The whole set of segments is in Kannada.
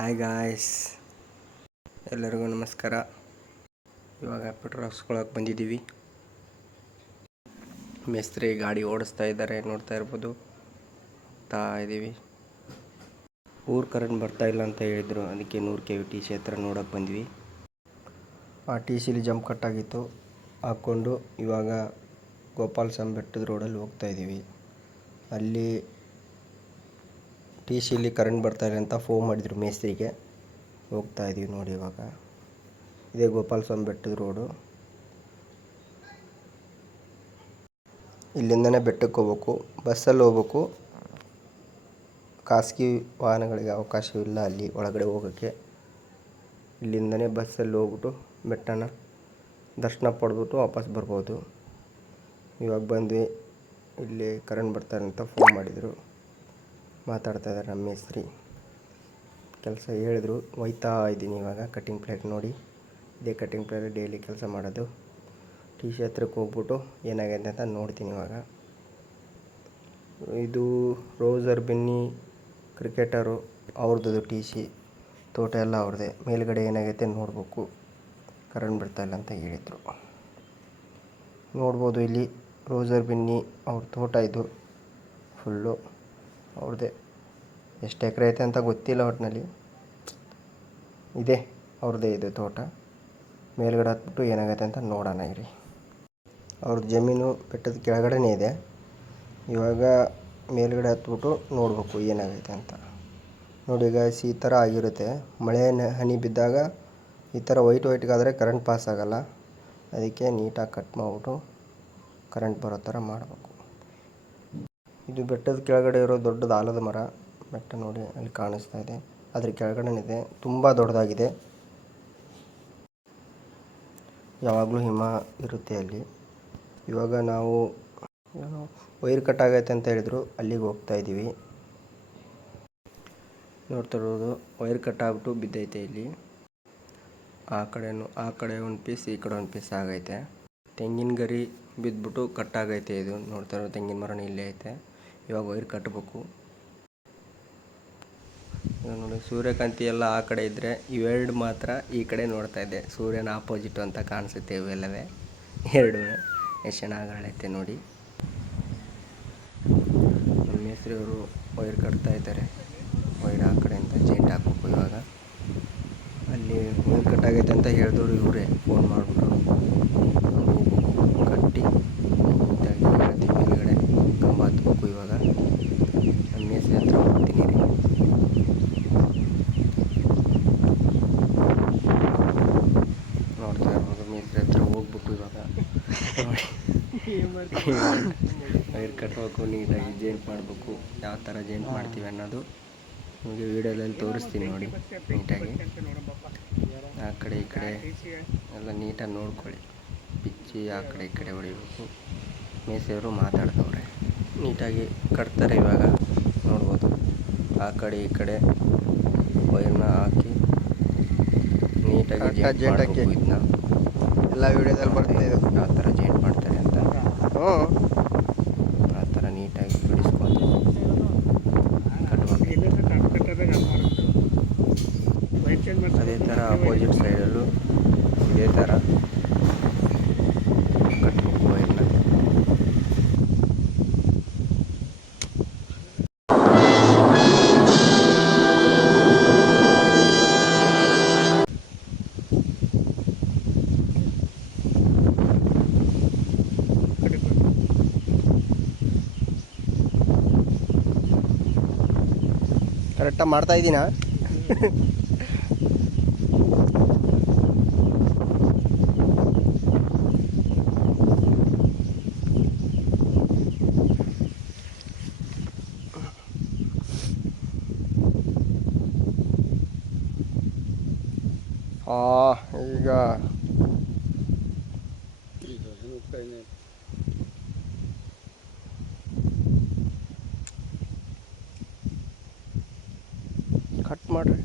ಹಾಯ್ ಗಾಯ್ಸ್, ಎಲ್ಲರಿಗೂ ನಮಸ್ಕಾರ. ಇವಾಗ ಪೆಟ್ರೋಲ್ ಹಾಕ್ಸ್ಕೊಳಕ್ಕೆ ಬಂದಿದ್ದೀವಿ. ಮೇಸ್ತ್ರಿ ಗಾಡಿ ಓಡಿಸ್ತಾ ಇದ್ದಾರೆ, ನೋಡ್ತಾ ಇರ್ಬೋದು. ಹೋಗ್ತಾ ಇದ್ದೀವಿ. ಕರೆಂಟ್ ಬರ್ತಾ ಇಲ್ಲ ಅಂತ ಹೇಳಿದರು, ಅದಕ್ಕೆ 100 KV ಟಿ ಸಿ ಹತ್ರ ನೋಡೋಕ್ಕೆ ಬಂದ್ವಿ. ಆ ಟಿ ಸಿಲಿ ಜಂಪ್ ಕಟ್ಟಾಗಿತ್ತು, ಹಾಕ್ಕೊಂಡು ಇವಾಗ ಗೋಪಾಲ ಸ್ವಾಮಿ ಬೆಟ್ಟದ ರೋಡಲ್ಲಿ ಹೋಗ್ತಾ ಇದ್ದೀವಿ. ಅಲ್ಲಿ ಟಿ ಸಿಲಿ ಕರೆಂಟ್ ಬರ್ತಾಯಿಲ್ಲ ಅಂತ ಫೋನ್ ಮಾಡಿದ್ರು ಮೇಸ್ತ್ರಿಗೆ. ಹೋಗ್ತಾ ಇದ್ದೀವಿ ನೋಡಿ. ಇವಾಗ ಇದೇ ಗೋಪಾಲ ಸ್ವಾಮಿ ಬೆಟ್ಟದ ರೋಡು. ಇಲ್ಲಿಂದನೇ ಬೆಟ್ಟಕ್ಕೆ ಹೋಗ್ಬೇಕು, ಬಸ್ಸಲ್ಲಿ ಹೋಗ್ಬೇಕು. ಖಾಸಗಿ ವಾಹನಗಳಿಗೆ ಅವಕಾಶವಿಲ್ಲ ಅಲ್ಲಿ ಒಳಗಡೆ ಹೋಗೋಕ್ಕೆ. ಇಲ್ಲಿಂದನೇ ಬಸ್ಸಲ್ಲಿ ಹೋಗ್ಬಿಟ್ಟು ಬೆಟ್ಟನ ದರ್ಶನ ಪಡೆದ್ಬಿಟ್ಟು ವಾಪಸ್ ಬರ್ಬೋದು. ಇವಾಗ ಬಂದ್ವಿ. ಇಲ್ಲಿ ಕರೆಂಟ್ ಬರ್ತಾರೆ ಅಂತ ಫೋನ್ ಮಾಡಿದರು. ಮಾತಾಡ್ತಾ ಇದ್ದಾರೆ ನಮ್ಮ ಮೇಸ್ತ್ರಿ. ಕೆಲಸ ಹೇಳಿದ್ರು, ಹೋಯ್ತಾ ಇದ್ದೀನಿ ಇವಾಗ. ಕಟ್ಟಿಂಗ್ ಪ್ಲೇಟ್ ನೋಡಿ, ಇದೇ ಕಟ್ಟಿಂಗ್ ಪ್ಲೇಟ್ ಡೈಲಿ ಕೆಲಸ ಮಾಡೋದು. ಟಿ ಸಿ ಹತ್ರಕ್ಕೆ ಹೋಗ್ಬಿಟ್ಟು ಏನಾಗಿದೆ ಅಂತ ನೋಡ್ತೀನಿ ಇವಾಗ. ಇದು ರೋಸರ್ ಬೆನ್ನಿ ಕ್ರಿಕೆಟರು, ಅವ್ರದ್ದು ಟಿ ಸಿ. ತೋಟ ಎಲ್ಲ ಅವ್ರದ್ದೇ. ಮೇಲ್ಗಡೆ ಏನಾಗೈತೆ ನೋಡಬೇಕು. ಕರೆಂಟ್ ಬರ್ತಾಯಿಲ್ಲ ಅಂತ ಹೇಳಿದರು. ನೋಡ್ಬೋದು ಇಲ್ಲಿ ರೋಸರ್ ಬೆನ್ನಿ ಅವ್ರ ತೋಟ. ಇದು ಫುಲ್ಲು ಅವ್ರದ್ದೇ. ಎಷ್ಟು ಎಕರೆ ಐತೆ ಅಂತ ಗೊತ್ತಿಲ್ಲ, ಒಟ್ಟಿನಲ್ಲಿ ಇದೆ ಅವ್ರದ್ದೇ ಇದು ತೋಟ. ಮೇಲ್ಗಡೆ ಹತ್ಬಿಟ್ಟು ಏನಾಗೈತೆ ಅಂತ ನೋಡೋಣ ಇರಿ. ಅವ್ರದ್ದು ಜಮೀನು ಬೆಟ್ಟದ ಕೆಳಗಡೆನೇ ಇದೆ. ಇವಾಗ ಮೇಲ್ಗಡೆ ಹತ್ಬಿಟ್ಟು ನೋಡಬೇಕು ಏನಾಗೈತೆ ಅಂತ. ನೋಡಿ ಗಾಯ್ಸ್, ಈ ಥರ ಆಗಿರುತ್ತೆ. ಮಳೆ ಹನಿ ಬಿದ್ದಾಗ ಈ ಥರ ವೈಟ್ಗಾದರೆ ಕರೆಂಟ್ ಪಾಸ್ ಆಗೋಲ್ಲ. ಅದಕ್ಕೆ ನೀಟಾಗಿ ಕಟ್ ಮಾಡಿಬಿಟ್ಟು ಕರೆಂಟ್ ಬರೋ ಥರ ಮಾಡಬೇಕು. ಇದು ಬೆಟ್ಟದ ಕೆಳಗಡೆ ಇರೋ ದೊಡ್ಡದು ಆಲದ ಮರ. ಬೆಟ್ಟ ನೋಡಿ ಅಲ್ಲಿ ಕಾಣಿಸ್ತಾ ಇದೆ, ಅದ್ರ ಕೆಳಗಡೆನಿದೆ. ತುಂಬ ದೊಡ್ಡದಾಗಿದೆ. ಯಾವಾಗಲೂ ಹಿಮ ಇರುತ್ತೆ ಅಲ್ಲಿ. ಇವಾಗ ನಾವು ವೈರ್ ಕಟ್ ಆಗೈತೆ ಅಂತ ಹೇಳಿದ್ರು, ಅಲ್ಲಿಗೆ ಹೋಗ್ತಾ ಇದ್ದೀವಿ. ನೋಡ್ತಾ ಇರೋದು ವೈರ್ ಕಟ್ ಆಗಿಬಿಟ್ಟು ಬಿದ್ದೈತೆ ಇಲ್ಲಿ. ಆ ಕಡೆ ಒಂದು ಪೀಸ್, ಈ ಕಡೆ ಒಂದು ಪೀಸ್ ಆಗೈತೆ. ತೆಂಗಿನ ಗರಿ ಬಿದ್ದುಬಿಟ್ಟು ಕಟ್ಟಾಗೈತೆ ಇದು. ನೋಡ್ತಾ ಇರೋ ತೆಂಗಿನ ಮರನೂ ಇಲ್ಲೇ ಐತೆ. ಇವಾಗ ವೈರ್ ಕಟ್ಟಬೇಕು. ನೋಡಿ, ಸೂರ್ಯಕಾಂತಿ ಎಲ್ಲ ಆ ಕಡೆ ಇದ್ದರೆ ಇವೆರಡು ಮಾತ್ರ ಈ ಕಡೆ ನೋಡ್ತಾ ಇದ್ದೆ. ಸೂರ್ಯನ ಆಪೋಸಿಟ್ ಅಂತ ಕಾಣಿಸುತ್ತೆ ಇವೆಲ್ಲವೇ ಎರಡು. ಎಷ್ಟು ಚೆನ್ನಾಗೈತೆ ನೋಡಿ. ನಮ್ಮ ಮೇಸ್ತ್ರಿಯವರು ವೈರ್ ಕಟ್ತಾ ಇದ್ದಾರೆ. ವೈರ್ ಆ ಕಡೆಯಿಂದ ಜೈಂಟ್ ಹಾಕಬೇಕು. ಇವಾಗ ಅಲ್ಲಿ ವೈರ್ ಕಟ್ಟಾಗೈತೆ ಅಂತ ಹೇಳಿದವರು ಇವರೇ ಫೋನ್ ಮಾಡಿಬಿಟ್ಟು ಹೋಗ್ಬೇಕು, ಕಟ್ಟಿ ನೀಟಾಗಿ ಮೇಲ್ಗಡೆ ಕಂಬ ಹತ್ಬೇಕು. ಇವಾಗ ನಮ್ಮ ಮೇಸ್ತ್ರಿ ಹತ್ರ ಹೋಗ್ತೀನಿ ರೀ. ನೋಡ್ತಾ ಇರ್ಬೋದು, ಮೇಸ್ತ್ರಿ ಹತ್ರ ಹೋಗ್ಬಿಟ್ಟು ಇವಾಗ ನೋಡಿ ವೈರ್ ಕಟ್ಟಬೇಕು, ನೀಟಾಗಿ ಜೈಂಟ್ ಮಾಡಬೇಕು. ಯಾವ ಥರ ಜೈಂಟ್ ಮಾಡ್ತೀವಿ ಅನ್ನೋದು ನಿಮಗೆ ವೀಡಿಯೋದಲ್ಲಿ ತೋರಿಸ್ತೀನಿ ನೋಡಿ. ನೀಟಾಗಿ ಆ ಕಡೆ ಈ ಕಡೆ ಎಲ್ಲ ನೀಟಾಗಿ ನೋಡ್ಕೊಳ್ಳಿ. ಪಿಚ್ಚಿ ಆ ಕಡೆ ಈ ಕಡೆ ಹೊಡಿಬೇಕು. ಮೇಸ್ತ್ರಿಯವರು ಮಾತಾಡ್ತವ್ರೆ. ನೀಟಾಗಿ ಕಟ್ತಾರೆ. ಇವಾಗ ನೋಡ್ಬೋದು, ಆ ಕಡೆ ಈ ಕಡೆ ವೈರ್ನ ಹಾಕಿ ನೀಟಾಗಿ ಜೈಂಟ್ ಹಾಕಿ ಇದನ್ನ ಎಲ್ಲ ವೀಡಿಯೋದಲ್ಲಿ ಬರ್ತಾ ಇದೆ. ಯಾವ ಥರ ಜೈಂಟ್ ಮಾಡ್ತಾರೆ ಅಂತ ಆ ಥರ ನೀಟಾಗಿ ಬಿಡಿಸ್ಕೊಂಡು ಅದೇ ಥರ ಅಪೋಸಿಟ್ ಸೈಡಲ್ಲೂ ಇದೇ ಥರ ಕಟ್ಟಬೇಕು ವೈರ್ನ. ಕರೆಕ್ಟಾಗಿ ಮಾಡ್ತಾ ಇದ್ದೀನಾ? ಈಗ ಕಟ್ ಮಾಡ್ರಿ.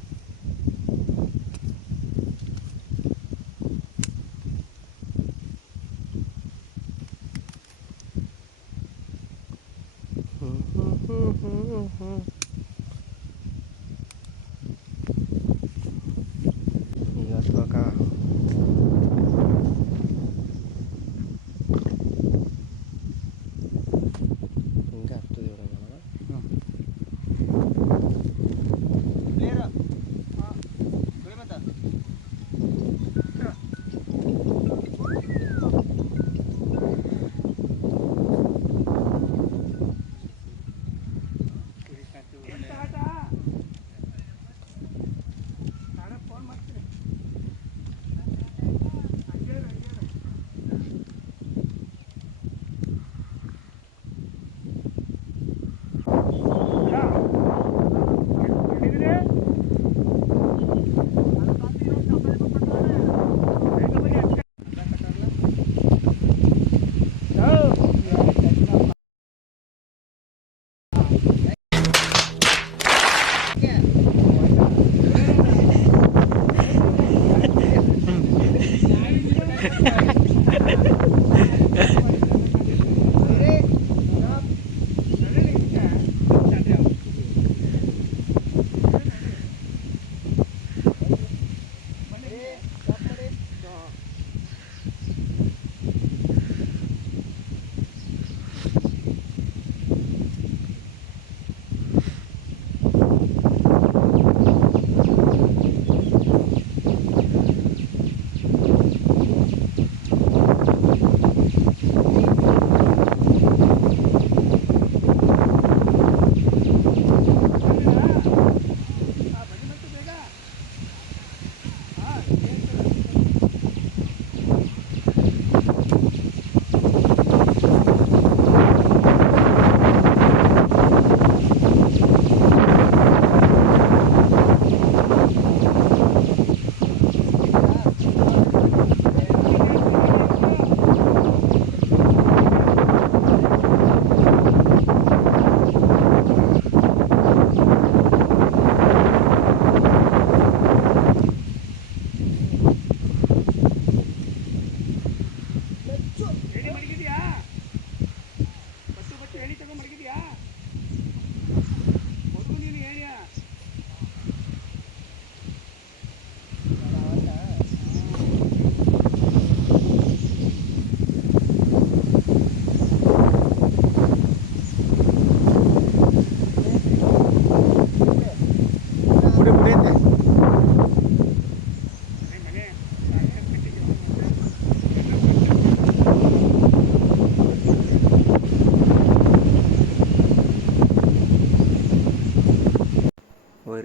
ವೈರ್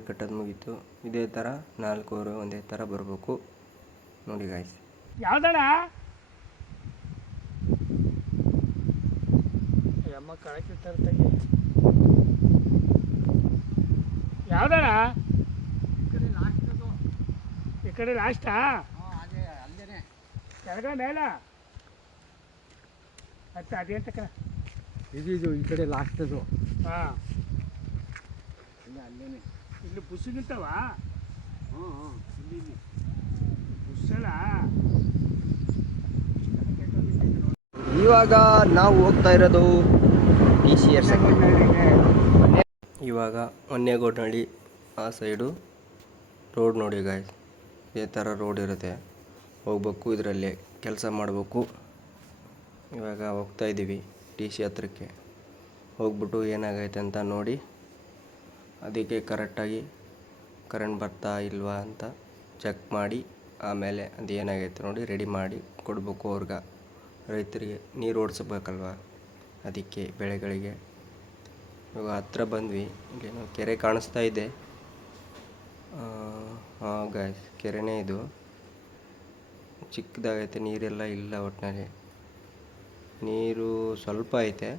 ಕಟ್ಟೋದು ಮುಗೀತು. ಇದೇ ಥರ 4 ವೈರು ಒಂದೇ ಥರ ಬರಬೇಕು ನೋಡಿ ಗಾಯ್ಸ್. ಯಾವ್ದಣ್ಣ ಅಮ್ಮ ಕಳಕಿರ್ತಾರೆ ಯಾವ್ದಣ್ಣ ಈ ಕಡೆ ಲಾಸ್ಟಾ ಕೆಳಗಡೆ ಮೇಲ ಅತ್ತ ಅದೇ ಅಂತ ಕಣ ಇದು ಈ ಕಡೆ ಲಾಸ್ಟ್ ಅದು. ಹಾಂ ಅಲ್ಲೇನೆ ಇಲ್ಲಿ ಬುಸ್ ನಿಂತವ. ಇಲ್ಲಿ ಬುಸ್ಸಲ್ಲ ಇವಾಗ ನಾವು ಹೋಗ್ತಾ ಇರೋದು TCS. ಇವಾಗ ಹೊನ್ನೇಗೋಡ್ನಹಳ್ಳಿ ಆ ಸೈಡು ರೋಡ್ ನೋಡಿ ಗಾಯ್ಸ್. ಇದೇ ಥರ ರೋಡ್ ಇರುತ್ತೆ, ಹೋಗ್ಬೇಕು, ಇದರಲ್ಲಿ ಕೆಲಸ ಮಾಡಬೇಕು. ಇವಾಗ ಹೋಗ್ತಾ ಇದ್ದೀವಿ TC ಹತ್ರಕ್ಕೆ. ಹೋಗ್ಬಿಟ್ಟು ಏನಾಗೈತೆ ಅಂತ ನೋಡಿ ಅದಕ್ಕೆ ಕರೆಕ್ಟಾಗಿ ಕರೆಂಟ್ ಬರ್ತಾ ಇಲ್ವಾ ಅಂತ ಚೆಕ್ ಮಾಡಿ ಆಮೇಲೆ ಅದು ಏನಾಗೈತೆ ನೋಡಿ ರೆಡಿ ಮಾಡಿ ಕೊಡಬೇಕು ಅವ್ರಿಗೆ. ರೈತರಿಗೆ ನೀರು ಓಡಿಸ್ಬೇಕಲ್ವ, ಅದಕ್ಕೆ ಬೆಳೆಗಳಿಗೆ. ಇವಾಗ ಹತ್ರ ಬಂದ್ವಿ. ಇಲ್ಲೇನೋ ಕೆರೆ ಕಾಣಿಸ್ತಾ ಇದೆ. ಹಾಂ ಗಾಯ್ಸ್, ಕೆರೆನೇ ಇದು. ಚಿಕ್ಕದಾಗೈತೆ, ನೀರೆಲ್ಲ ಇಲ್ಲ ಒಟ್ಟಿನಲ್ಲಿ. ನೀರು ಸ್ವಲ್ಪ ಐತೆ,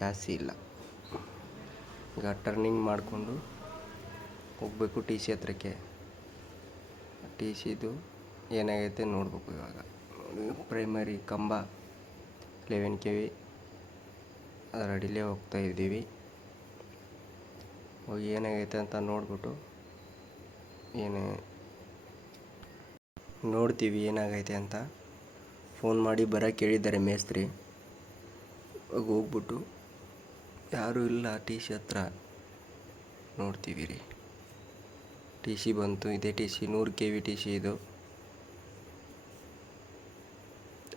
ಜಾಸ್ತಿ ಇಲ್ಲ. ಈಗ ಟರ್ನಿಂಗ್ ಮಾಡಿಕೊಂಡು ಹೋಗಬೇಕು TC ಹತ್ರಕ್ಕೆ. TCದು ಏನಾಗೈತೆ ನೋಡಬೇಕು ಇವಾಗ. ಪ್ರೈಮರಿ ಕಂಬ 11 kV ಅದರ ಅಡಿಲೇ ಹೋಗ್ತಾ ಇದ್ದೀವಿ. ಹೋಗಿ ಏನಾಗೈತೆ ಅಂತ ನೋಡ್ಬಿಟ್ಟು ನೋಡ್ತೀವಿ ಏನಾಗೈತೆ ಅಂತ. ಫೋನ್ ಮಾಡಿ ಬರೋಕ್ಕೆ ಹೇಳಿದ್ದಾರೆ ಮೇಸ್ತ್ರಿ. ಹೋಗ್ಬಿಟ್ಟು ಯಾರೂ ಇಲ್ಲ TC ಹತ್ರ, ನೋಡ್ತೀವಿ ರೀ. TC ಬಂತು, ಇದೇ TC 100 kV TC ಇದು.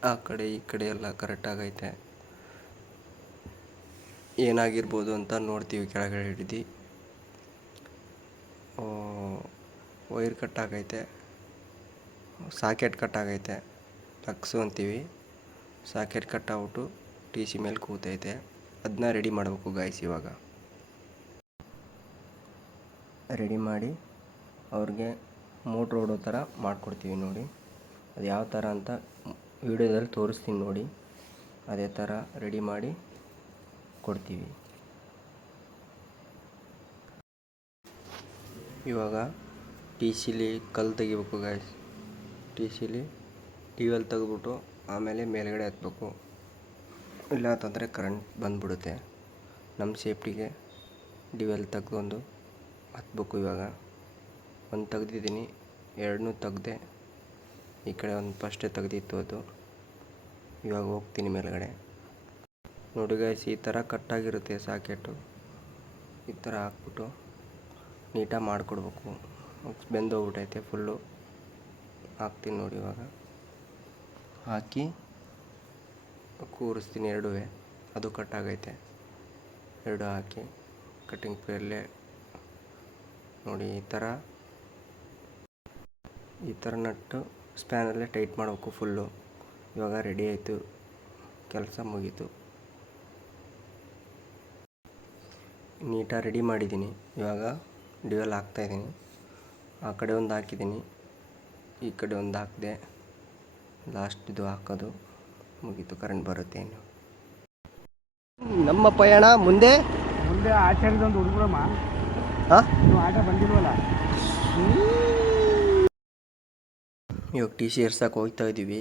ಆ ಕಡೆ ಈ ಕಡೆ ಎಲ್ಲ ಕರೆಕ್ಟಾಗೈತೆ. ಏನಾಗಿರ್ಬೋದು ಅಂತ ನೋಡ್ತೀವಿ ಕೆಳಗಡೆ ಹಿಡಿದು. ವೈರ್ ಕಟ್ಟಾಗೈತೆ, ಸಾಕೆಟ್ ಕಟ್ಟಾಗೈತೆ, ಲಕ್ಸು ಅಂತೀವಿ. ಸಾಕೆಟ್ ಕಟ್ಟಾಗ್ಬಿಟ್ಟು TC ಮೇಲೆ ಕೂತೈತೆ. ಅದನ್ನ ರೆಡಿ ಮಾಡಬೇಕು ಗಾಯ್ಸ್. ಇವಾಗ ರೆಡಿ ಮಾಡಿ ಅವ್ರಿಗೆ ಮೋಟ್ರ್ ಹೊಡೋ ಥರ ಮಾಡಿಕೊಡ್ತೀವಿ ನೋಡಿ. ಅದು ಯಾವ ಥರ ಅಂತ ವಿಡಿಯೋದಲ್ಲಿ ತೋರಿಸ್ತೀನಿ ನೋಡಿ. ಅದೇ ಥರ ರೆಡಿ ಮಾಡಿ ಕೊಡ್ತೀವಿ. ಇವಾಗ TCಲಿ ಕಲ್ಲು ತೆಗಿಬೇಕು ಗಾಯ್ಸ್. TCಲಿ ಟಿವೆಲ್ ತೆಗೆದ್ಬಿಟ್ಟು ಆಮೇಲೆ ಮೇಲ್ಗಡೆ ಹತ್ಬೇಕು. ಇಲ್ಲ ಅಂತಂದರೆ ಕರೆಂಟ್ ಬಂದ್ಬಿಡುತ್ತೆ. ನಮ್ಮ ಸೇಫ್ಟಿಗೆ ಡಿವೆಲ್ ತೆಗೆದು ಹತ್ಬೇಕು. ಇವಾಗ ಒಂದು ತೆಗ್ದಿದ್ದೀನಿ, 2 ತೆಗ್ದೆ. ಈ ಕಡೆ ಒಂದು ಫಸ್ಟೇ ತೆಗ್ದಿತ್ತು ಅದು. ಇವಾಗ ಹೋಗ್ತೀನಿ ಮೇಲ್ಗಡೆ. ನೋಡಿ ಗಾಯ್ಸ್, ಈ ಥರ ಕಟ್ಟಾಗಿರುತ್ತೆ ಸಾಕೆಟು. ಈ ಥರ ಹಾಕ್ಬಿಟ್ಟು ನೀಟಾಗಿ ಮಾಡಿಕೊಡ್ಬೇಕು. ಬೆಂದೋಗ್ಬಿಟ್ಟೈತೆ ಫುಲ್ಲು. ಹಾಕ್ತೀನಿ ನೋಡಿ. ಇವಾಗ ಹಾಕಿ ಕೂರಿಸ್ತೀನಿ ಎರಡೂ. ಅದು ಕಟ್ಟಾಗೈತೆ. 2 ಹಾಕಿ ಕಟ್ಟಿಂಗ್ ಪೇರ್ಲೆ ನೋಡಿ ಈ ಥರ ನಟ್ಟು ಸ್ಪ್ಯಾನಲ್ಲೇ ಟೈಟ್ ಮಾಡಬೇಕು ಫುಲ್ಲು. ಇವಾಗ ರೆಡಿ ಆಯಿತು, ಕೆಲಸ ಮುಗೀತು. ನೀಟಾಗಿ ರೆಡಿ ಮಾಡಿದ್ದೀನಿ. ಇವಾಗ ಡಿವೆಲ್ ಹಾಕ್ತಾಯಿದ್ದೀನಿ. ಆ ಕಡೆ ಒಂದು ಹಾಕಿದ್ದೀನಿ, ಈ ಕಡೆ ಒಂದು ಹಾಕಿದೆ. ಲಾಸ್ಟ್ ಇದು ಹಾಕೋದು ಮುಗೀತು, ಕರೆಂಟ್ ಬರುತ್ತೆ. ಇನ್ನು ನಮ್ಮ ಪಯಣ ಮುಂದೆ ಆಚಾರ್ಯದೊಂದು ಹುಡುಗರಮ್ಮ. ಹಾಂ, ನೀವು ಆಟ ಬಂದಿಲ್ವಲ್ಲ. ಇವಾಗ TC ಏರ್ಸಕ್ಕೆ ಹೋಗ್ತಾ ಇದ್ದೀವಿ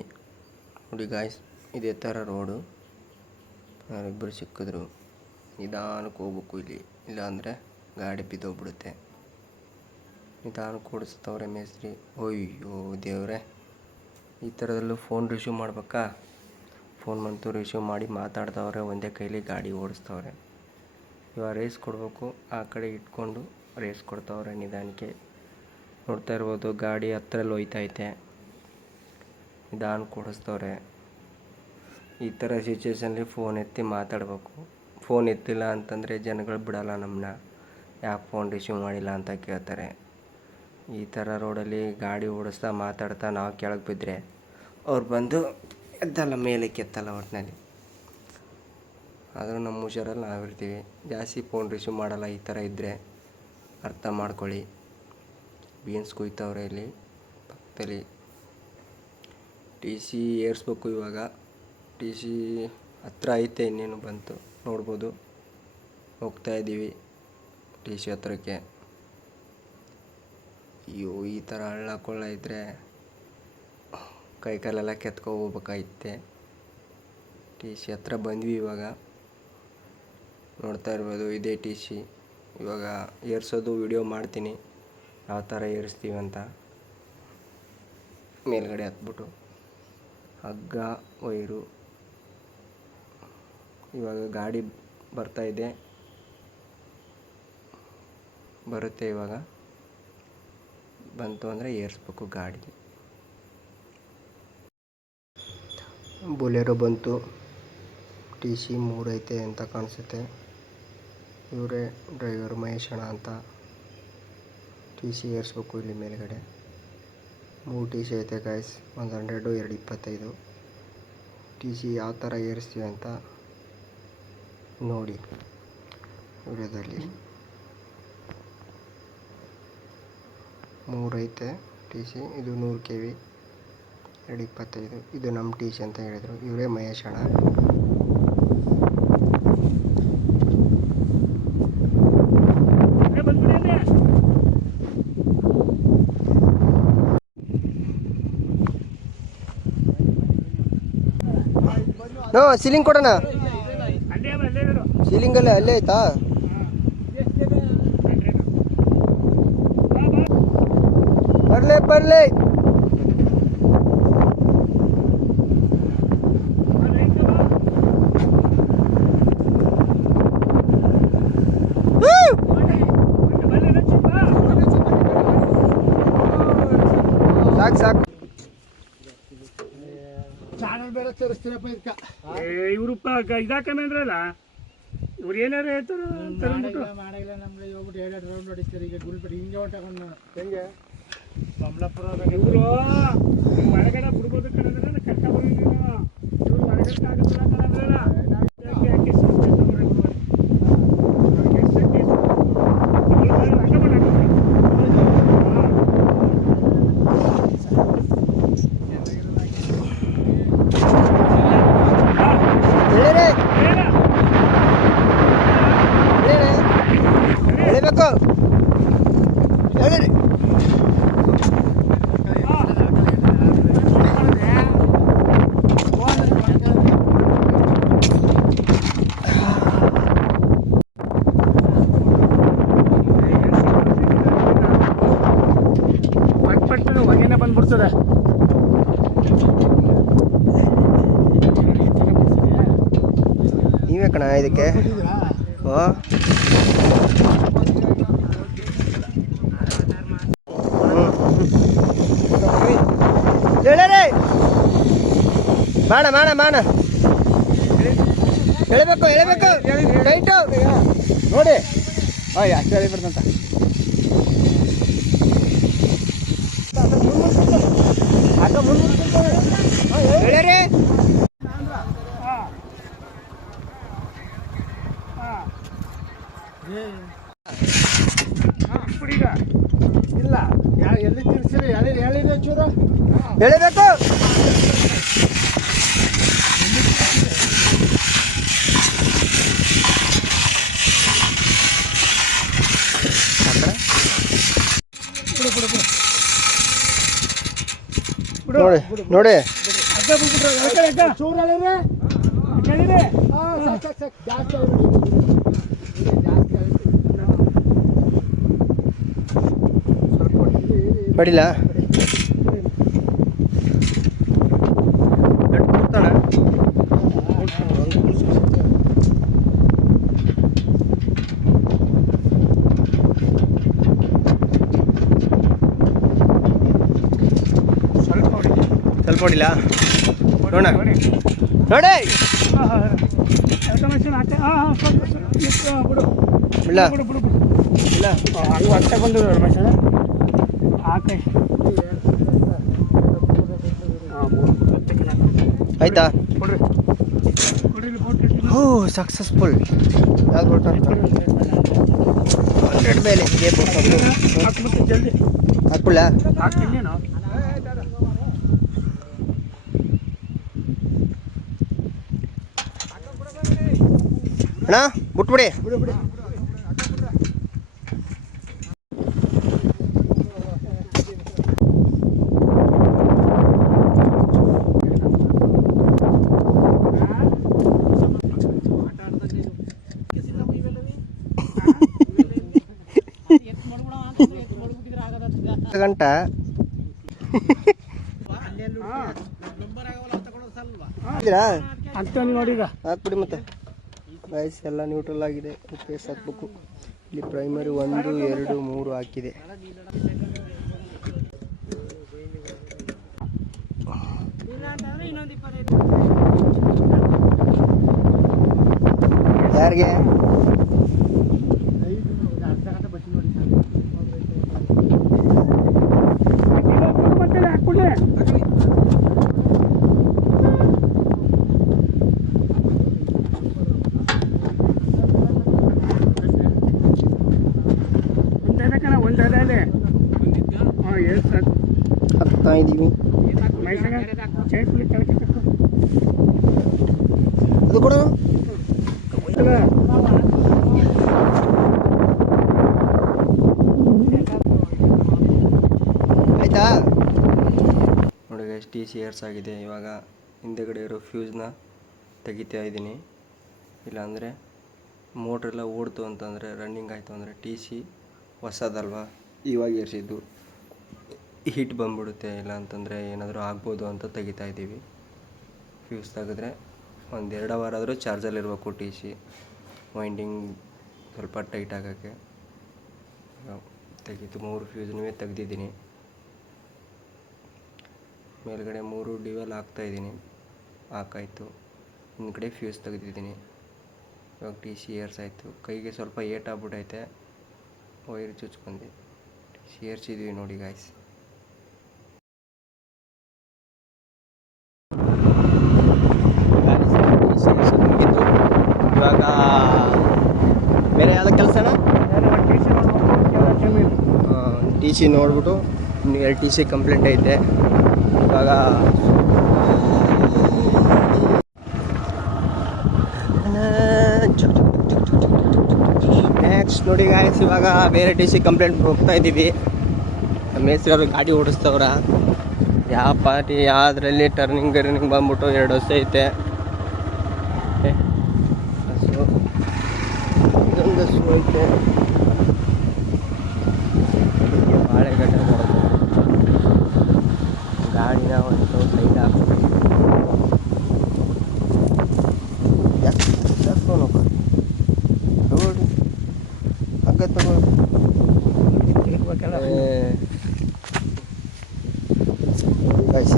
ನೋಡಿ ಗಾಯ್ಸ್. ಇದೇ ಥರ ರೋಡು. ಯಾರಿಬ್ಬರು ಸಿಕ್ಕಿದ್ರು, ನಿಧಾನಕ್ಕೆ ಹೋಗ್ಬೇಕು ಇಲ್ಲಿ, ಇಲ್ಲಾಂದರೆ ಗಾಡಿ ಬಿದ್ದೋಗ್ಬಿಡುತ್ತೆ. ನಿಧಾನಕ್ಕೆ ಓಡಿಸ್ತವ್ರೆ ಮೇಸ್ತ್ರಿ. ಅಯ್ಯೋ ದೇವ್ರೆ, ಈ ಥರದಲ್ಲೂ ಫೋನ್ ರಿಸೀವ್ ಮಾಡ್ಬೇಕಾ? ಫೋನ್ ಬಂತು, ರಿಸೀವ್ ಮಾಡಿ ಮಾತಾಡ್ತವ್ರೆ, ಒಂದೇ ಕೈಲಿ ಗಾಡಿ ಓಡಿಸ್ತವ್ರೆ. ಇವಾಗ ರೇಸ್ ಕೊಡಬೇಕು, ಆ ಕಡೆ ಇಟ್ಕೊಂಡು ರೇಸ್ ಕೊಡ್ತವ್ರೆ ನಿಧಾನಕ್ಕೆ. ನೋಡ್ತಾ ಇರ್ಬೋದು, ಗಾಡಿ ಹತ್ರಲ್ಲಿ ಹೋಯ್ತೈತೆ, ನಿಧಾನಕ್ಕೆ ಓಡಿಸ್ತವ್ರೆ. ಈ ಥರ ಸಿಚುವೇಷನಲ್ಲಿ ಫೋನ್ ಎತ್ತಿ ಮಾತಾಡಬೇಕು. ಫೋನ್ ಎತ್ತಿಲ್ಲ ಅಂತಂದರೆ ಜನಗಳು ಬಿಡಲ್ಲ ನಮ್ಮನ್ನ. ಯಾಕೆ ಫೋನ್ ರಿಸೀವ್ ಮಾಡಿಲ್ಲ ಅಂತ ಕೇಳ್ತಾರೆ. ಈ ಥರ ರೋಡಲ್ಲಿ ಗಾಡಿ ಓಡಿಸ್ತಾ ಮಾತಾಡ್ತಾ ನಾವು ಕೆಳಗೆ ಬಿದ್ದರೆ ಅವ್ರು ಬಂದು ಎದ್ದಲ್ಲ ಮೇಲಕ್ಕೆ ಎತ್ತಲ್ಲ ಒಟ್ಟಿನಲ್ಲಿ. ಆದರೂ ನಮ್ಮ ಹುಷಾರಲ್ಲಿ ನಾವಿರ್ತೀವಿ. ಜಾಸ್ತಿ ಫೋನ್ ರಿಸೀವ್ ಮಾಡಲ್ಲ. ಈ ಥರ ಇದ್ದರೆ ಅರ್ಥ ಮಾಡ್ಕೊಳ್ಳಿ. ಬೀನ್ಸ್ ಕುಯ್ತವ್ರೆ ಇಲ್ಲಿ ಪಕ್ಕದಲ್ಲಿ. ಟಿ ಸಿ ಏರಿಸ್ಬೇಕು ಇವಾಗ. ಟಿ ಸಿ ಹತ್ರ ಐತೆ, ಇನ್ನೇನು ಬಂತು ನೋಡ್ಬೋದು. ಹೋಗ್ತಾಯಿದ್ದೀವಿ ಟಿ ಸಿ ಹತ್ರಕ್ಕೆ. ಅಯ್ಯೋ, ಈ ಥರ ಹಳ್ಳ ಕೊಳ್ಳ ಇದ್ದರೆ ಕೈಕಾಲೆಲ್ಲ ಕೆತ್ಕೊ ಹೋಗ್ಬೇಕಾಯ್ತೆ. ಟಿ ಸಿ ಹತ್ರ ಬಂದ್ವಿ ಇವಾಗ. ನೋಡ್ತಾ ಇರ್ಬೋದು, ಇದೇ ಟಿ ಸಿ. ಇವಾಗ ಏರ್ಸೋದು ವಿಡಿಯೋ ಮಾಡ್ತೀನಿ, ಯಾವ ಥರ ಏರಿಸ್ತೀವಿ ಅಂತ. ಮೇಲ್ಗಡೆ ಹತ್ಬಿಟ್ಟು ಹಗ್ಗ ವೈರು. ಇವಾಗ ಗಾಡಿ ಬರ್ತಾಯಿದೆ, ಬರುತ್ತೆ. ಇವಾಗ ಬಂತು ಅಂದರೆ ಏರಿಸ್ಬೇಕು ಗಾಡಿ. ಬೊಲೆರೋ ಬಂತು. ಟಿ ಸಿ 3 ಐತೆ ಅಂತ ಕಾಣಿಸುತ್ತೆ. ಇವರೇ ಡ್ರೈವರ್ ಮಹೇಶಣ್ಣ ಅಂತ. ಟಿ ಸಿ ಏರಿಸ್ಬೇಕು ಇಲ್ಲಿ ಮೇಲ್ಗಡೆ. 3 ಟಿ ಸಿ ಐತೆ ಗಾಯ್ಸ್, 100, 225. ಟಿ ಸಿ ಯಾವ ಥರ ಏರಿಸ್ತೀವಿ ಅಂತ ನೋಡಿ ವಿಡಿಯೋದಲ್ಲಿ. 3 ಐತೆ ಟಿ ಸಿ. ಇದು 100 kV, 225. ಇದು ನಮ್ಮ ಟಿ ಸಿ ಅಂತ ಹೇಳಿದರು. ಇವರೇ ಮಹೇಶಣ್ಣ. ನೋ ಸೀಲಿಂಗ್ ಕೊಡೋಣ. ಸೀಲಿಂಗಲ್ಲೇ ಅಲ್ಲೇ ಆಯ್ತಾ? ಬರ್ಲಿ ಸಾಕು. ಚಾನಲ್ ಬೇರೆ ತೋರಿಸ್ತೀರಪ್ಪ ಇದಕ್ಕ. ಇವ್ರಪ್ಪ ಇದಾಕಮೆ ಅಂದ್ರಲ್ಲ, ಇವ್ರು ಏನಾರು ಹೇಳ್ತಾರ ಮಾಡಿಲ್ಲ ನಮ್ಗೆ ಹೋಗ್ಬಿಟ್ಟು 2 ರೌಂಡ್ ಹೊಡಿಸ್ತಾರೆ. ಈಗ ಗುಲ್ಪಡಿ ಹಿಂಗೆ ಹೊಂಟಕೊಂಡು ನಾನು ಹೆಂಗೆ ಕಮಲಾಪುರ ಇವರು ಹೊರಗಡೆ ಬಿಡ್ಬೋದು ಕಣಂದ್ರೆ ಕಷ್ಟ ಬಂದಿದ್ರು. ಇವ್ರು ಹೊರಗಡೆ ಆಗುತ್ತಿಲ್ಲ ಕಣಂದ್ರಲ್ಲ. ಹೊಗೆನೆ ಬಂದ್ಬಿಡ್ತದೆ. ನೀವೇ ಕಣ ಇದಕ್ಕೆ. ಮಾಡ ಹೇಳಬೇಕು ರೈಟು ನೋಡಿ. ಅಷ್ಟೇ ಹೇಳಿಬಿಡ್ತಂತ. ಹೇಳಿ. ಇಲ್ಲ ಎಲ್ಲಿ ತಿರ್ಸಿರಿ ಹೇಳಿದೆ ಚೂರು ಹೇಳಬೇಕು. ನೋಡಿ ಚೂರು ಹೇಳಿದ್ರೆ ಜಾಸ್ತಿ ಬಡಿಲ್ಲ. ಸ್ವಲ್ಪ ಹೊಡಿಲ್ಲ ನೋಡ ನೋಡಿ. ಬಿಡು ಇಲ್ಲ ಬಿಡು ಇಲ್ಲ ಹಂಗೆ ಹೊಟ್ಟೆ ಬಂದಿದೆ ರಮೇಶ ಹಾಕಿ ಆಯ್ತಾ ಕೊಡ್ರಿ ಕೊಡ್ರಿ ಬೋಟ್ ಹೋ ಸಕ್ಸಸ್ಫುಲ್ ಯಾವ್ದು ಬೋಟ್ ಹಂಡ್ರೆಡ್ ಮೇಲೆ ಹಾಕ್ಬಿಟ್ಟು ಜಲ್ದಿ ಹಾಕ್ಬಿಡ್ಲ ಹಾಕ್ತಿನ್ನೇನು ಅಣ್ಣ ಬಿಟ್ಬಿಡಿ ಗಂಟ ಅಂತ ನೋಡಿ ಈಗ ಹಾಕ್ಬಿಡಿ ಮತ್ತೆ ರೈಸ್ ಎಲ್ಲ ನ್ಯೂಟ್ರಲ್ ಆಗಿದೆ ಪೇಸ್ಟ್ ಹಾಕ್ಬೇಕು ಇಲ್ಲಿ ಪ್ರೈಮರಿ 1 2 3 ಹಾಕಿದೆ ಯಾರಿಗೆ ಒಂದರಲ್ಲಿ ಹಾಂ ಹೇಳಿ ಸರ್ ಹಾಕ್ತಾ ಇದ್ದೀವಿ ಮೈಸೂರ ಚೈಪುಲಿ ಕೆಳಗೆ ಅದು ಕೂಡ ಆಯ್ತಾ ನೋಡಿ ಗೈಸ್ ಟಿ ಸಿ ಏರ್ಸ್ ಆಗಿದೆ ಇವಾಗ ಹಿಂದೆಗಡೆ ಇರೋ ಫ್ಯೂಸ್ನ ತೆಗಿತಾ ಇದ್ದೀನಿ ಇಲ್ಲಾಂದರೆ ಮೋಟ್ರೆಲ್ಲ ಓಡ್ತು ಅಂತಂದರೆ ರನ್ನಿಂಗ್ ಆಯಿತು ಅಂದರೆ ಟಿ ಸಿ ಹೊಸದಲ್ವಾ ಇವಾಗ ಏರ್ಸಿದ್ದು ಹೀಟ್ ಬಂದ್ಬಿಡುತ್ತೆ ಇಲ್ಲ ಅಂತಂದರೆ ಏನಾದರೂ ಆಗ್ಬೋದು ಅಂತ ತೆಗಿತಾ ಇದ್ದೀವಿ ಫ್ಯೂಸ್ ತೆಗೆದ್ರೆ ಒಂದು 2 ವಾರ ಆದರೂ ಚಾರ್ಜಲ್ಲಿರಬೇಕು ಟಿ ಸಿ ವೈಂಡಿಂಗ್ ಸ್ವಲ್ಪ ಟೈಟ್ ಆಗೋಕ್ಕೆ ತೆಗೀತು 3 ಫ್ಯೂಸ್ನೂ ತೆಗೆದಿದ್ದೀನಿ ಮೇಲ್ಗಡೆ 3 ಡಿವೆಲ್ ಹಾಕ್ತಾಯಿದ್ದೀನಿ ಹಾಕಾಯಿತು ಹಿಂದ್ಗಡೆ ಫ್ಯೂಸ್ ತೆಗೆದಿದ್ದೀನಿ ಇವಾಗ ಟಿ ಸಿ ಏರ್ಸಾಯಿತು ಕೈಗೆ ಸ್ವಲ್ಪ ಏಟಾಗ್ಬಿಟ್ಟೈತೆ ವೈರ್ ಚುಚ್ಕೊಂಡು ಟಿ ಸಿ ಏರ್ಸಿದ್ವಿ ನೋಡಿ ಗಾಯ್ಸ್ ಇವಾಗ ಬೇರೆ ಯಾವುದೋ ಕೆಲಸನ ಟಿ ಸಿ ನೋಡ್ಬಿಟ್ಟು ಇನ್ನು 2 ಟಿ ಸಿ ಕಂಪ್ಲೀಟ್ ಐತೆ ಇವಾಗ ನೆಕ್ಸ್ಟ್ ನೋಡಿ ಗಾಯ್ಸ್ ಇವಾಗ ಬೇರೆ ಟಿ ಸಿ ಕಂಪ್ಲೇಂಟ್ ಹೋಗ್ತಾ ಇದ್ದೀವಿ ಮೇಸ್ತ್ರವ್ರು ಗಾಡಿ ಓಡಿಸ್ತವ್ರ ಯಾವ ಪಾರ್ಟಿ ಯಾವುದ್ರಲ್ಲಿ ಟರ್ನಿಂಗ್ ಬಂದ್ಬಿಟ್ಟು 2 ವರ್ಷ ಐತೆ ಹಸು ಇದೊಂದು ಹಸು ಐತೆ ಬಾಳೆಗಡ್ಡೆ ಬರುತ್ತೆ ಗಾಡಿನ ಒಂದು ಸೈಡ್ ಹಾಕ್ಬಿಟ್ಟು ತಗೊಳ್ರಿ ಹಗ್ಗ ತಗೊಳ್ರಿ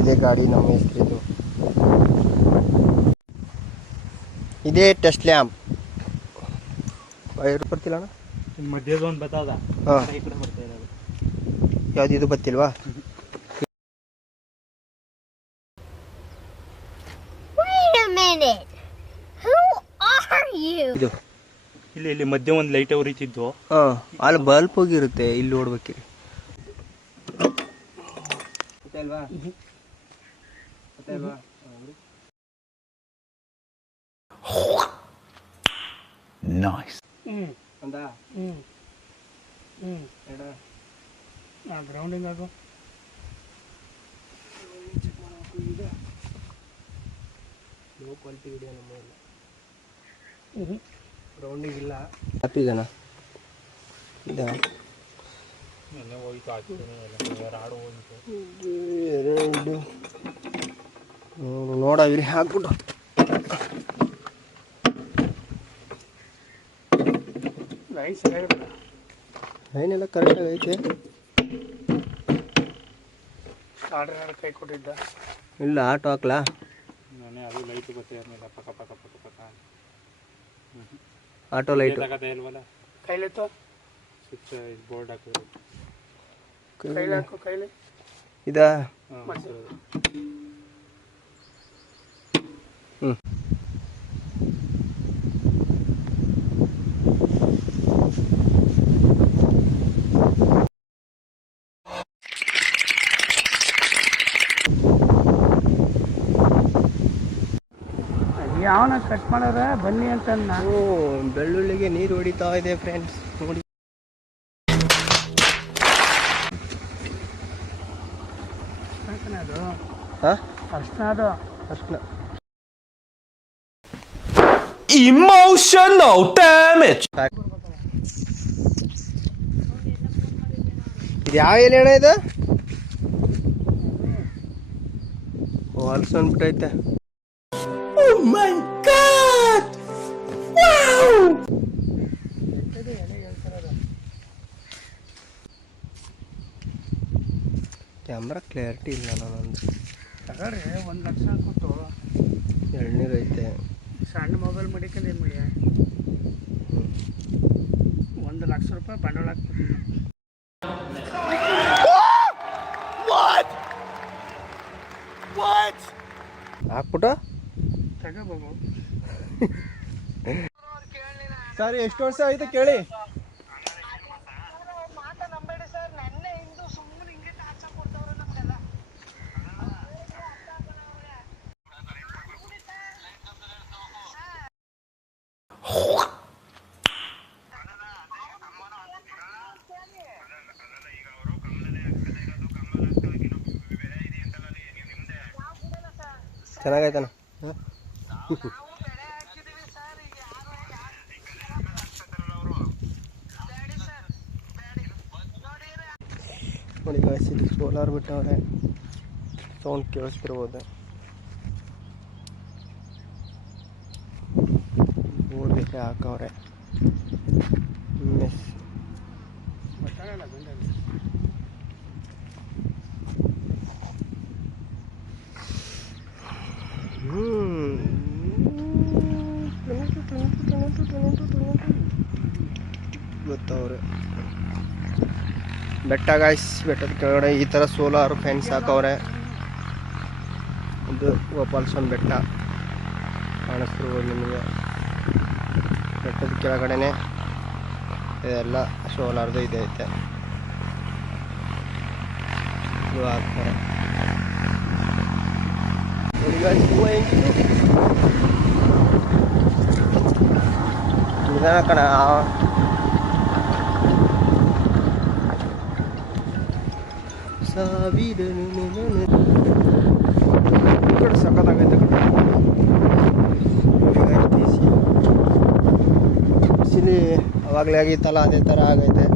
ಇದೆ ಗಾಡಿ ನಮ್ಮ ಮೇಸ್ತ್ರಿದು ಇದೇ ಟೆಸ್ಟ್ ಲ್ಯಾಂಪ್ ವೈರ್ ಬರ್ತಿಲ್ಲ ಅಣ್ಣ ಮಧ್ಯದ ಒಂದು ಬತ್ತಾದ ಹಾಂ ಈ ಕಡೆ ಬರ್ತಾ ಇರೋದು ಯಾವ್ದು ಇದು ಬರ್ತಿಲ್ವಾ Wait a minute. Who are you? ಇದು ಇಲ್ಲಿ ಮಧ್ಯ ಒಂದು ಲೈಟ್ ಉರಿತಿದ್ದು ಹಾಂ ಅಲ್ಲಿ ಬಲ್ಪ್ ಹೋಗಿರುತ್ತೆ ಇಲ್ಲಿ ನೋಡ್ಬೇಕಿರಿ ಅಲ್ವಾ ಅಲ್ವಾ Nice. ಒಂದಾ ಎಡ ಗ್ರೌಂಡಿಂಗ್ ಆಗೋ ಲೋ ಕ್ವಾಲಿಟಿ ವಿಡಿಯೋ ನಮ್ಮ ಗ್ರೌಂಡಿಂಗ್ ಇಲ್ಲ ಹ್ಯಾಪಿ ಜನ ಇದೆ ಎರಡು ನೋಡವಿರಿ ಹಾಕ್ಬಿಟ್ಟು ಲೈನೆಲ್ಲ ಕರೆಕ್ಟಾಗಿ ಐತೆ ಆರ್ಡರ್ ಕೈ ಕೊಟ್ಟಿದ್ದ ಇಲ್ಲ ಆಟೋ ಹಾಕ್ಲಾ ನಾನೇ ಅದು ಲೈಟ್ ಗೊತ್ತಿರಲಿಲ್ಲ ಪಕ್ಕ ಪಕ್ಕ ಪಕ್ಕ ಪಕ್ಕ ಆಟೋ ಲೈಟ್ ಇಲ್ವಲ್ಲ ಕೈಲಿತ್ತು ಸ್ವಿಚ್ ಬೋರ್ಡ್ ಹಾಕಿದ್ರು. ಕೈಲಿ ಹಾಕು ಕೈಲಿ. ಇದಾ ಹ್ಞೂ ಯಾವನ ಕಟ್ ಮಾಡೋರ ಬನ್ನಿ ಅಂತ ಓ ಬೆಳ್ಳುಳ್ಳಿಗೆ ನೀರು ಹೊಡಿತಾ ಇದೆ ಫ್ರೆಂಡ್ಸ್ ನೋಡಿ. ಅದು ಹಾಂ ಅರ್ಶನ ಅದು ಅಷ್ಟನ್ನ Emotional damage. ಇದು ಯಾವ ಎಲೆ ಅಣ್ಣ ಇದು? ಓ ಹಲ್ಸು ಅಂದ್ಬಿಟ್ಟೈತೆ. Oh my god! Wow! Camera clarity ಇಲ್ಲ ನನ್ನೊಂದು. ತಗೊಳ್ರಿ 1 ಲಕ್ಷ ಕೊಟ್ಟು ಎಳ್ನೀರು ಐತೆ. ಸಣ್ಣ ಮೊಬೈಲ್ ಮಡಿಕೊಂಡು ಏನು ಮಾಡಿ 1 ಲಕ್ಷ ರೂಪಾಯಿ ಬಂಡವಾಳ ಹಾಕ್ಬಿಟ್ಟು ಹಾಕ್ಬಿಟ್ಟು ತಗೋಬೇಕು. ಸರ್ ಎಷ್ಟು ವರ್ಷ ಆಯ್ತು ಕೇಳಿ. ಚೆನ್ನಾಗೈತಣ್ಣ. ನೋಡಿ ಗಾಯ್ಸ್ ಇಲ್ಲಿ ಸೋಲಾರ್ ಬಿಟ್ಟವ್ರೆ, ಸೌಂಡ್ ಕೇಳಿಸ್ತಿರ್ಬೋದು. ಬೋರ್ ಬೇರೆ ಹಾಕವ್ರೆ. ಮಿಸ್ ಗೊತ್ತವ್ರೆ. ಬೆಟ್ಟ ಗಾಯ್ಸ್, ಬೆಟ್ಟದ ಕೆಳಗಡೆ ಈ ಥರ ಸೋಲಾರ್ ಫ್ಯಾನ್ಸ್ ಹಾಕವ್ರೆ. ಇದು ಗೋಪಾಲಸ್ವಾಮಿ ಬೆಟ್ಟ ಕಾಣಿಸ್ತಿರ್ಬೋದು ನಿಮಗೆ. ಬೆಟ್ಟದ ಕೆಳಗಡೆನೆ ಇದೆಲ್ಲ ಸೋಲಾರ್ದು ಇದೆ ಐತೆ. ಇದು ಹಾಕ್ತಾರೆ ನೋಡಿ ಗಾಯ್ಸ್. ಹೂವು ಹೆಂಗಿತ್ತು ನಿಧಾನ ಕಣ. ಸಖತ್ತಾಗೈತೆ ಬಿಸಿಲಿ ಅವಾಗಲೇ ಆಗಿತ್ತಲ್ಲ ಅದೇ ಥರ ಆಗೈತೆ.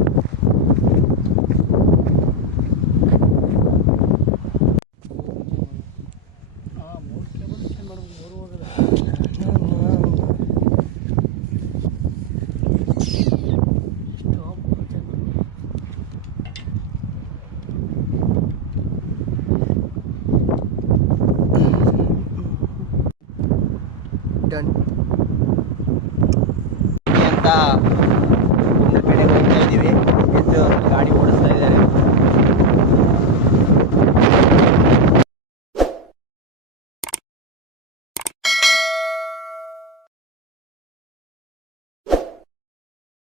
ಅಂತ ಒಂದು ಕಡೆಗೆ ಹೋಗ್ತಾ ಇದ್ದೀವಿ. ಗಾಡಿ ಓಡಿಸ್ತಾ